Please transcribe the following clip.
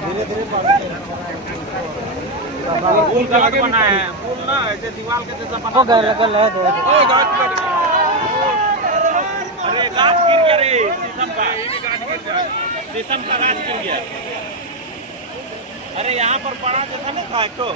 धीरे धीरे पुल गलत बना है, पुल ना ऐसे दीवार के जैसा बना गल है। गल है तो अरे गाछ गिर गया रे, शीशम का, ये भी गाछ गिर गया, शीशम का गाछ गिर गया। अरे यहाँ पर पड़ा जैसा नहीं था एक तो,